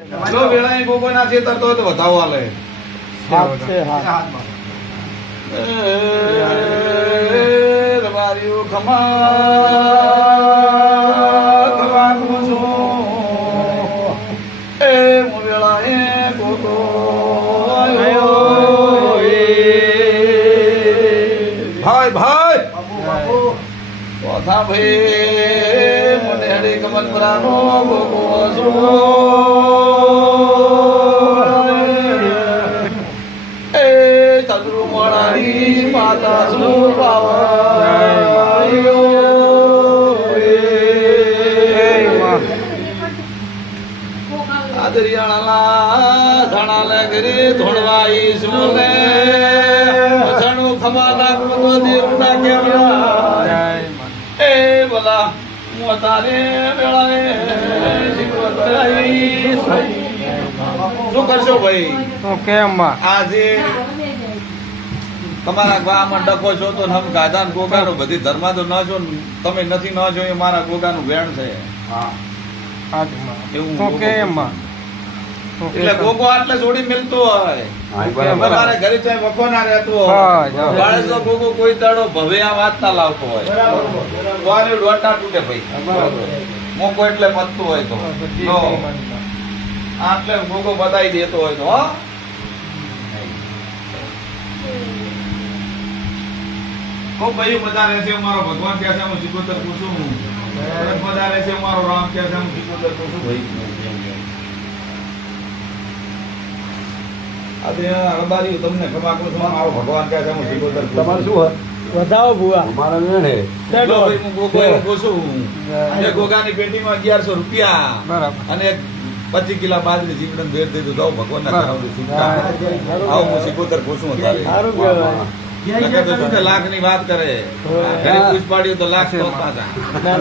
જો વેળાએ ગોગો ના છેતર તો વધાવો આલે હાથ છે હાથ રબારીઓ ખમા ખવાનું છું એ વેળાએ ગોગો ભાઈ ભાઈ ભાઈ મને હડી કમલ પરાનો ગોગો છું માતા શું પાવાયો આદરિયાણા ધણા લે ગરી ધોણવાઈ સુને ઘણું ખમાતા કૃતો દેવના કેવડા એ બોલા મોતારે વેળાએ શું કરશો ભાઈ કેમ આજે તમારા ગામમાં ડકો છો તો હમ ગાધા ને ગોગાનું બધી ધર્મા તો ન જો તમે નથી ન જોયું મારા ગોગાનું વેણ છે એવું એટલે ગોગો આટલે જોડી મિલતો હોય તમારે ઘરે ચાહે વખો ના રહેતો હોય બાળક તો ગોગો કોઈ દાડો ભવે આ વાત ના લાવતો હોય તો લોટા તૂટે ભાઈ મોકો એટલે પતતું હોય તો આટલે ગોગો બતાવી દેતો હોય તો હો ખૂબ ભાઈ બધા રહે છે મારો ભગવાન કહે છે હું સિકોતર પૂછું બધા રહે છે મારો રામ કહે છે હું સિકોતર પૂછું ભાઈ આજે રબારી તમને ખબર કરું છું મારો ભગવાન કહે છે હું સિકોતર તમારું શું વધાવો ભુવા મારા ને ચલો ભાઈ હું ગોગો એવું પૂછું એ ગોગાની પેટીમાં 1100 રૂપિયા બરાબર અને 25 કિલો બાજરી જીવડન ભેર દીધું જાવ ભગવાન ના આવો હું સિકોતર પૂછું સારું કહેવાય લાખ ની વાત કરે પૂછ પાડ્યું તો લાખ તો પાછા